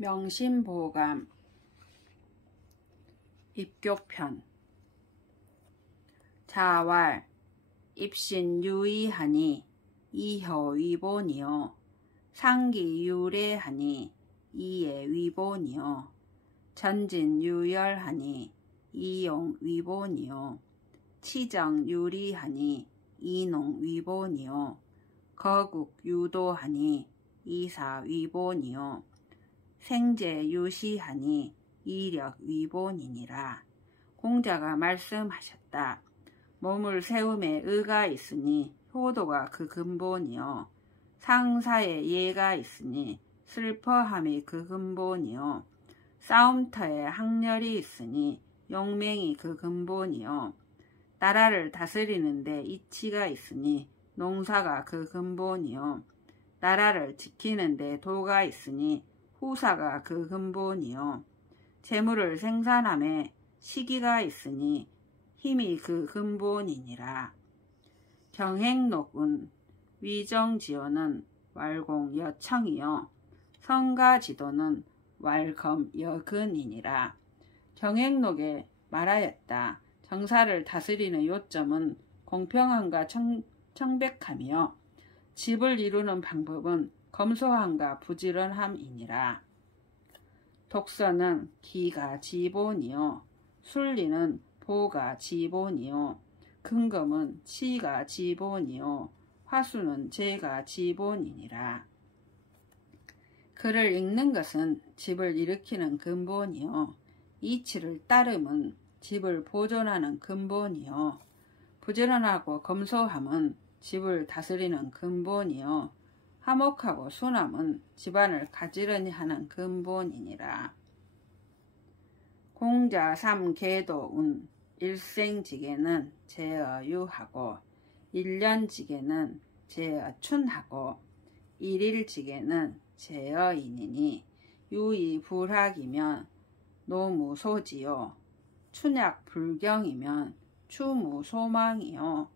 명심보감 입교편 자왈 입신유의하니 이허위본이요 상기유례하니 이예위본이요 전진유열하니 이용위본이요 치정유리하니 이농위본이요 거국유도하니 이사위본이요 생제유시하니 이력위본이니라. 공자가 말씀하셨다. 몸을 세움에 의가 있으니 효도가 그 근본이요 상사에 예가 있으니 슬퍼함이 그 근본이요 싸움터에 학렬이 있으니 용맹이 그 근본이요 나라를 다스리는데 이치가 있으니 농사가 그 근본이요 나라를 지키는데 도가 있으니 후사가 그 근본이요 재물을 생산함에 시기가 있으니 힘이 그 근본이니라. 경행록은 위정지어는 왈공여청이요 성가지도는 왈검여근이니라. 경행록에 말하였다. 정사를 다스리는 요점은 공평함과 청백함이요 집을 이루는 방법은 검소함과 부지런함이니라. 독서는 기가 지본이요 순리는 보가 지본이요 근검은 치가 지본이요 화수는 재가 지본이니라. 글을 읽는 것은 집을 일으키는 근본이요 이치를 따름은 집을 보존하는 근본이요 부지런하고 검소함은 집을 다스리는 근본이요 화목하고 순함은 집안을 가지런히 하는 근본이니라. 공자 삼계도운 일생지계는 제어유하고 일년지계는 제어춘하고 일일지계는 제어인이니 유의불학이면 노무소지요 춘약불경이면 추무소망이요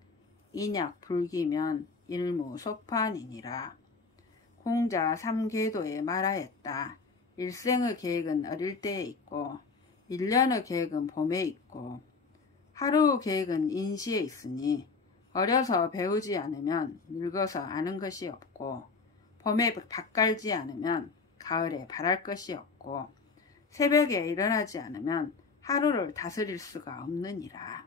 인약불기면 일무소판이니라. 공자 삼계도에 말하였다. 일생의 계획은 어릴 때에 있고 1년의 계획은 봄에 있고 하루의 계획은 인시에 있으니 어려서 배우지 않으면 늙어서 아는 것이 없고 봄에 밭 갈지 않으면 가을에 바랄 것이 없고 새벽에 일어나지 않으면 하루를 다스릴 수가 없느니라.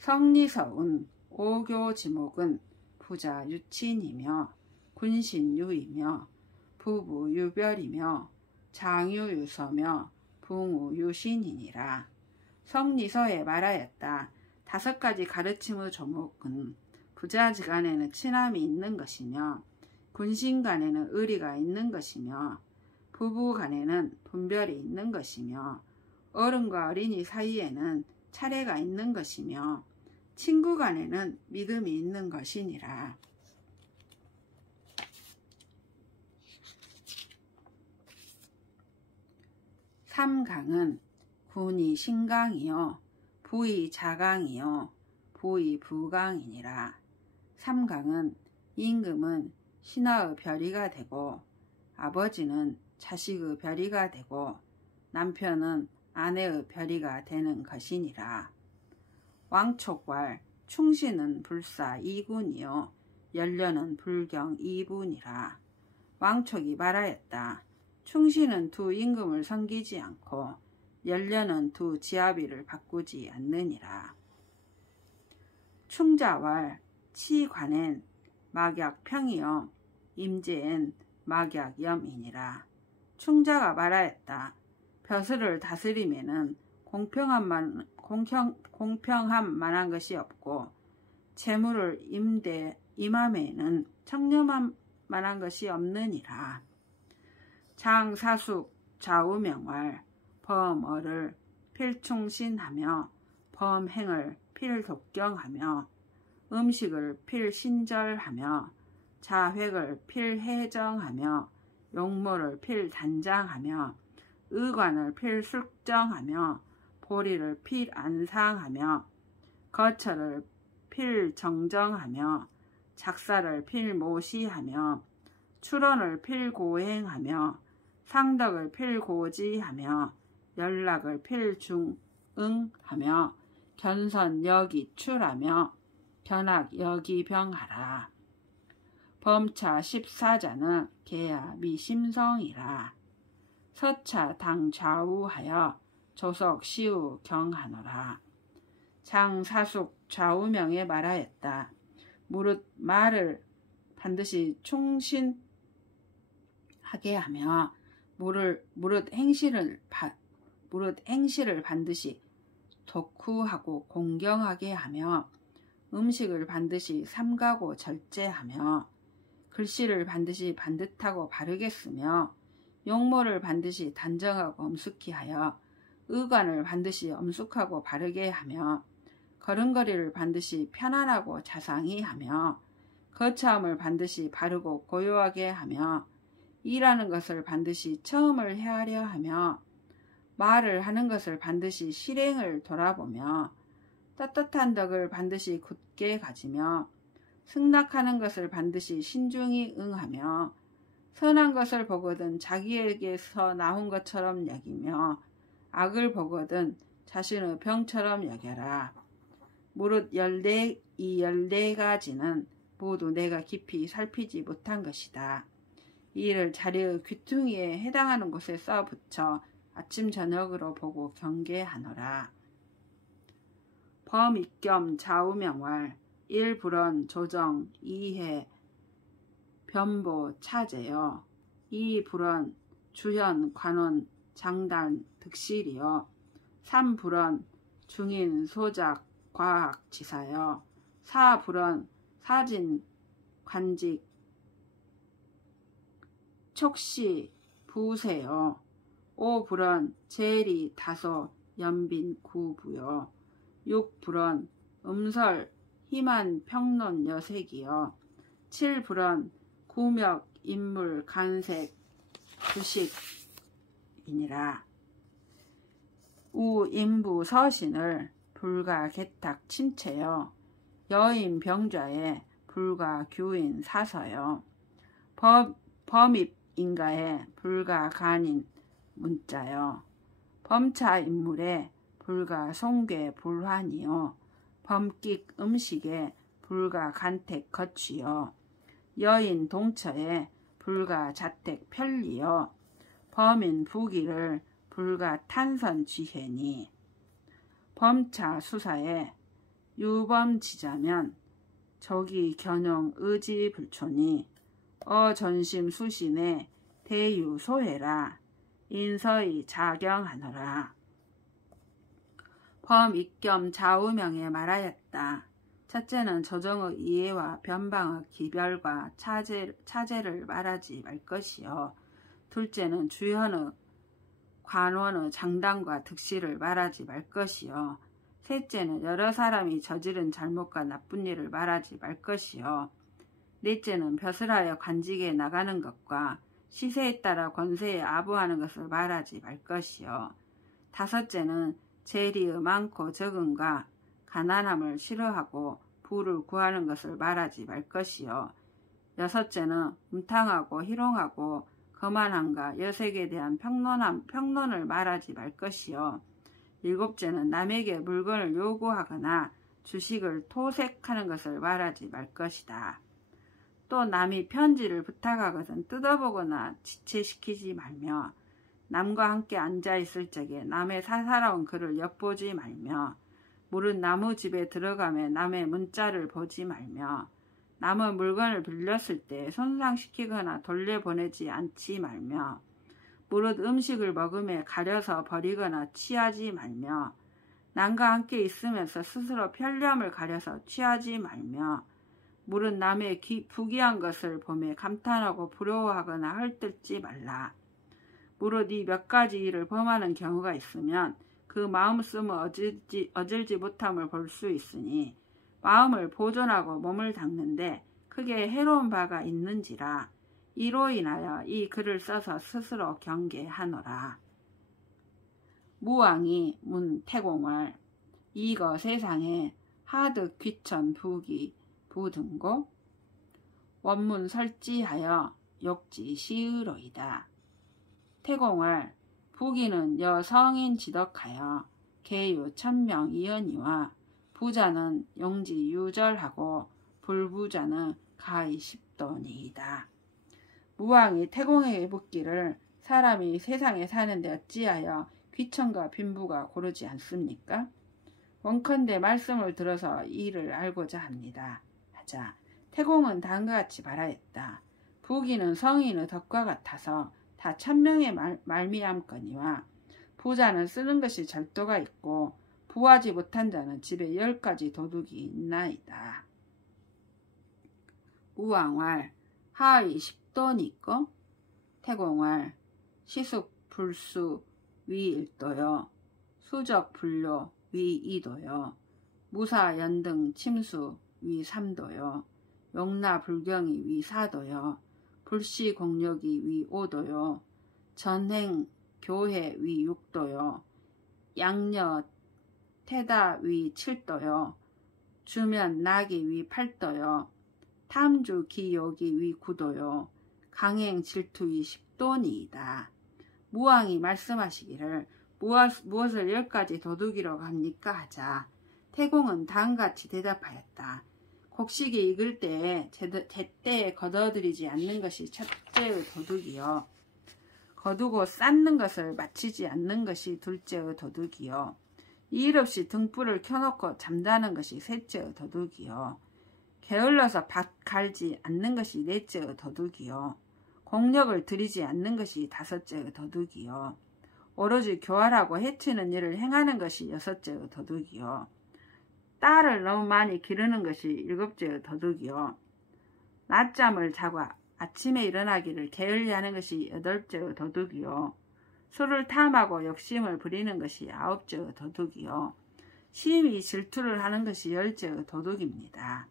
성리서운 오교지목은 부자유친이며 군신유이며 부부유별이며 장유유서며 붕우유신이니라. 성리서에 말하였다. 5가지 가르침의 조목은 부자지간에는 친함이 있는 것이며 군신간에는 의리가 있는 것이며 부부간에는 분별이 있는 것이며 어른과 어린이 사이에는 차례가 있는 것이며 친구간에는 믿음이 있는 것이니라. 삼강은 군이 신강이요 부이 자강이요 부이 부강이니라. 삼강은 임금은 신하의 별이가 되고 아버지는 자식의 별이가 되고 남편은 아내의 별이가 되는 것이니라. 왕촉왈 충신은 불사 2군이요 연련은 불경 2분이라. 왕촉이 말하였다. 충신은 두 임금을 섬기지 않고 연련은 두 지아비를 바꾸지 않느니라. 충자왈 치관엔 막약평이요 임제엔 막약염이니라. 충자가 말하였다. 벼슬을 다스림에는 공평함만한 것이 없고 재물을 임함에는 청렴함만한 것이 없느니라. 장사숙 좌우명왈 범어를 필충신하며 범행을 필독경하며 음식을 필신절하며 자획을 필해정하며 용모를 필단장하며 의관을 필숙정하며 보리를 필안상하며 거처를 필정정하며 작사를 필모시하며 출언을 필고행하며 상덕을 필고지하며 연락을 필중응하며 견선여기출하며 견학여기병하라. 범차 14자는 계야 미심성이라. 서차 당좌우하여 조석시우 경하노라. 장사숙 좌우명에 말하였다. 무릇 말을 반드시 충신하게 하며 무릇 행실을 반드시 덕후하고 공경하게 하며 음식을 반드시 삼가고 절제하며 글씨를 반드시 반듯하고 바르게 쓰며 용모를 반드시 단정하고 엄숙히 하여 의관을 반드시 엄숙하고 바르게 하며 걸음걸이를 반드시 편안하고 자상히 하며 거처함을 반드시 바르고 고요하게 하며 일하는 것을 반드시 처음을 헤아려 하며 말을 하는 것을 반드시 실행을 돌아보며 떳떳한 덕을 반드시 굳게 가지며 승낙하는 것을 반드시 신중히 응하며 선한 것을 보거든 자기에게서 나온 것처럼 여기며 악을 보거든 자신의 병처럼 여겨라. 무릇 이 14가지는 모두 내가 깊이 살피지 못한 것이다. 이를 자리의 귀퉁이에 해당하는 곳에 써붙여 아침 저녁으로 보고 경계하노라. 범익겸 좌우명활 1불언 조정 2해 변보 차제여 2불언 주현 관원 장단 득실이여 3불언 중인 소작 과학 지사여 4불언 사진 관직 촉시 부세여 5불언 제리 다소 연빈 구부여 6불언 음설 희만 평론 여색이여 7불언 구역 인물 간색 주식이니라. 우 인부 서신을 불가 개탁 친체여 여인 병좌에 불가 규인 사서여 범입 인가에 불가 간인 문자여 범차 인물에 불가 송괴 불환이여 범끽 음식에 불가 간택 거취여 여인 동처에 불가 자택 편리여 범인 부기를 불가 탄선 쥐해니 범차 수사에 유범지자면 적이 견용 의지 불초니 어전심 수신에 대유 소해라. 인서히 자경하노라. 범익겸 좌우명에 말하였다. 첫째는 조정의 이해와 변방의 기별과 차제를 말하지 말 것이요. 둘째는 주현의 관원의 장단과 득실을 말하지 말 것이요. 셋째는 여러 사람이 저지른 잘못과 나쁜 일을 말하지 말 것이요. 넷째는 벼슬하여 관직에 나가는 것과 시세에 따라 권세에 아부하는 것을 말하지 말 것이요. 다섯째는 재리의 많고 적음과 가난함을 싫어하고 부를 구하는 것을 말하지 말 것이요. 여섯째는 음탕하고 희롱하고 거만함과 여색에 대한 평론을 말하지 말 것이요. 일곱째는 남에게 물건을 요구하거나 주식을 토색하는 것을 말하지 말 것이다. 또 남이 편지를 부탁하거든 뜯어보거나 지체시키지 말며 남과 함께 앉아있을 적에 남의 사사로운 글을 엿보지 말며 무릇 나무 집에 들어가며 남의 문자를 보지 말며 남의 물건을 빌렸을 때 손상시키거나 돌려보내지 않지 말며 무릇 음식을 먹음에 가려서 버리거나 취하지 말며 남과 함께 있으면서 스스로 편리함을 가려서 취하지 말며 무릇 남의 부귀한 것을 보며 감탄하고 부러워하거나 헐뜯지 말라. 무릇 이 몇 가지 일을 범하는 경우가 있으면 그 마음씀을 어질지 못함을 볼 수 있으니 마음을 보존하고 몸을 닦는데 크게 해로운 바가 있는지라. 이로 인하여 이 글을 써서 스스로 경계하노라. 무왕이 문태공활 이거 세상에 하득 귀천 부기 부등고 원문 설지하여 욕지 시의로이다. 태공을 부기는 여성인 지덕하여 계유 천명 이연이와 부자는 용지 유절하고 불부자는 가히 십도니이다. 무왕이 태공에게 묻기를 사람이 세상에 사는데 어찌하여 귀천과 빈부가 고르지 않습니까? 원컨대 말씀을 들어서 이를 알고자 합니다. 하자 태공은 다음과 같이 말하였다. 부기는 성인의 덕과 같아서 다 천명의 말미암거니와 부자는 쓰는 것이 절도가 있고 부하지 못한 자는 집에 10가지 도둑이 있나이다. 무왕왈 하의 십도니까 태공왈 시숙 불수 위 1도요 수적 불료 위 2도요 무사 연등 침수 위 3도요 용나 불경이 위 4도요 불시 공력이 위 5도요 전행 교회 위 6도요 양녀 태다 위 7도요 주면 낙이 위 8도요 탐주 기욕이 위 9도요 강행 질투 위 10도니이다. 무왕이 말씀하시기를 무엇을 10가지 도둑이라고 합니까? 하자 태공은 다음같이 대답하였다. 곡식이 익을 때에 제때에 거둬들이지 않는 것이 첫째의 도둑이요 거두고 쌓는 것을 마치지 않는 것이 둘째의 도둑이요 일 없이 등불을 켜놓고 잠자는 것이 셋째의 도둑이요 게을러서 밭 갈지 않는 것이 넷째의 도둑이요 공력을 들이지 않는 것이 다섯째의 도둑이요 오로지 교활하고 해치는 일을 행하는 것이 여섯째의 도둑이요 딸을 너무 많이 기르는 것이 일곱째의 도둑이요 낮잠을 자고 아침에 일어나기를 게을리하는 것이 여덟째의 도둑이요 술을 탐하고 욕심을 부리는 것이 아홉째의 도둑이요 심히 질투를 하는 것이 열째의 도둑입니다.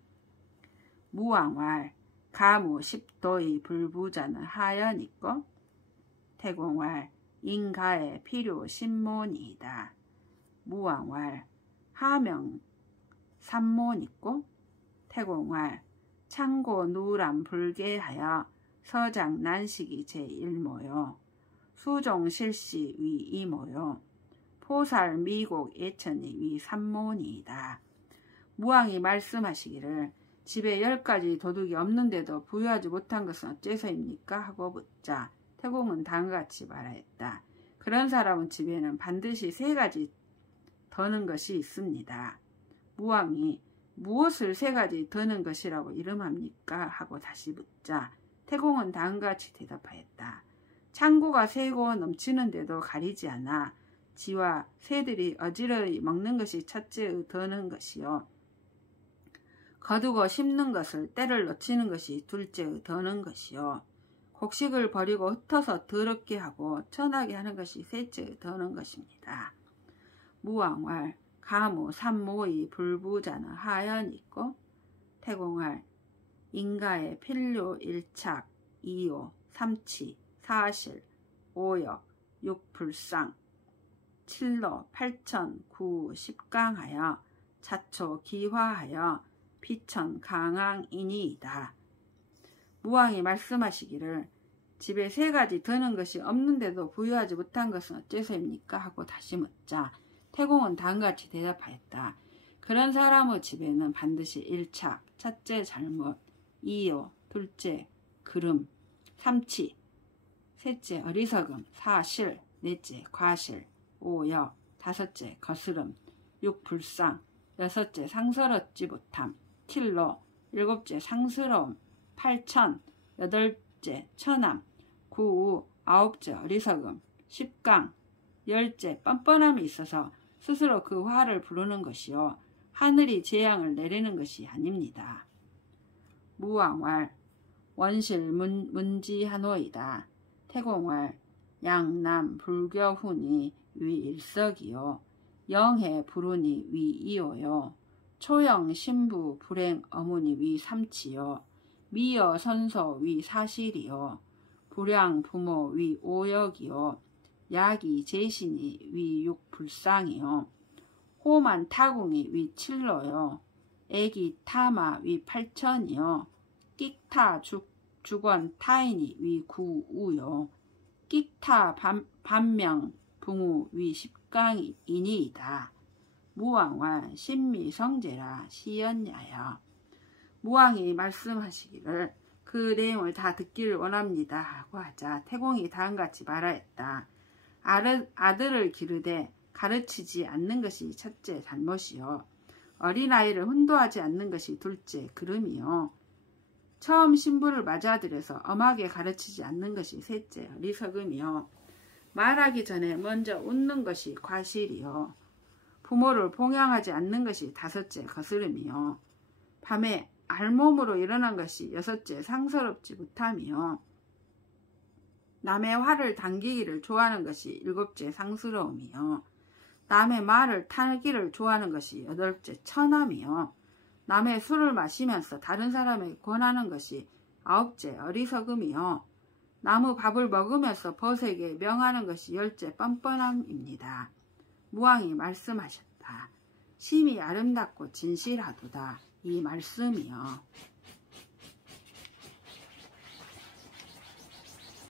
무왕왈 가무 10도의 불부자는 하연이고 태공왈 인가의 필요 신몬이다. 무왕왈 하명 삼몬있고 태공왈 창고 누람 불계하여 서장 난식이 제1모요 수종 실시 위 2모요 포살 미곡 예천이 위 3모니이다. 무왕이 말씀하시기를 집에 10가지 도둑이 없는데도 부유하지 못한 것은 어째서입니까? 하고 묻자 태공은 다음같이 말하였다. 그런 사람은 집에는 반드시 3가지 더는 것이 있습니다. 무왕이 무엇을 3가지 더는 것이라고 이름합니까? 하고 다시 묻자 태공은 다음같이 대답하였다. 창고가 새고 넘치는데도 가리지 않아 지와 새들이 어지러이 먹는 것이 첫째의 더는 것이요 거두고 심는 것을 때를 놓치는 것이 둘째의 더는 것이요 곡식을 버리고 흩어서 더럽게 하고 천하게 하는 것이 셋째의 더는 것입니다. 무왕왈 가무 삼모의 불부자는 하연이고 태공할 인가의 필요 1착 2호 3치 4실 5역 6불상 7로 8천 9 10강하여 자초 기화하여 피천 강항이니이다. 무왕이 말씀하시기를 집에 3가지 더는 것이 없는데도 부유하지 못한 것은 어째서입니까? 하고 다시 묻자 태공은 다음같이 대답하였다. 그런 사람의 집에는 반드시 1착 첫째 잘못 2호 둘째 그름 3치 셋째 어리석음 4실 넷째 과실 5역 다섯째 거스름 6불상 여섯째 상스럽지 못함 7로 일곱째 상스러움 8천 여덟째 천함 9 아홉째 어리석음 10강 열째 뻔뻔함이 있어서 스스로 그 화를 부르는 것이요 하늘이 재앙을 내리는 것이 아닙니다. 무왕왈 원실 문지하노이다. 태공왈 양남 불교훈이 위 일석이요 영해 불운이 위 2호요 초영 신부 불행 어문이 위 3치요 미여 선소 위 4실이요 불량 부모 위 5역이요 야기 제신이 위 6불상이요 호만 타궁이 위 7로요 애기 타마 위 8천이요 끽타 주권 타인이 위 9우요 끼타 반명 붕우 위 십강이니이다. 무왕과 신미성제라 시연야여. 무왕이 말씀하시기를 그 내용을 다 듣기를 원합니다 하고 하자 태공이 다음같이 말하였다. 아들을 기르되 가르치지 않는 것이 첫째 잘못이요. 어린아이를 훈도하지 않는 것이 둘째 그름이요. 처음 신부를 맞아들여서 엄하게 가르치지 않는 것이 셋째 어리석음이요. 말하기 전에 먼저 웃는 것이 과실이요. 부모를 봉양하지 않는 것이 다섯째 거스름이요. 밤에 알몸으로 일어난 것이 여섯째 상스럽지 못함이요. 남의 화를 당기기를 좋아하는 것이 일곱째 상스러움이요. 남의 말을 타기를 좋아하는 것이 여덟째 천함이요. 남의 술을 마시면서 다른 사람에게 권하는 것이 아홉째 어리석음이요. 나무 밥을 먹으면서 벗에게 명하는 것이 열째 뻔뻔함입니다. 무왕이 말씀하셨다. 심히 아름답고 진실하도다. 이 말씀이요.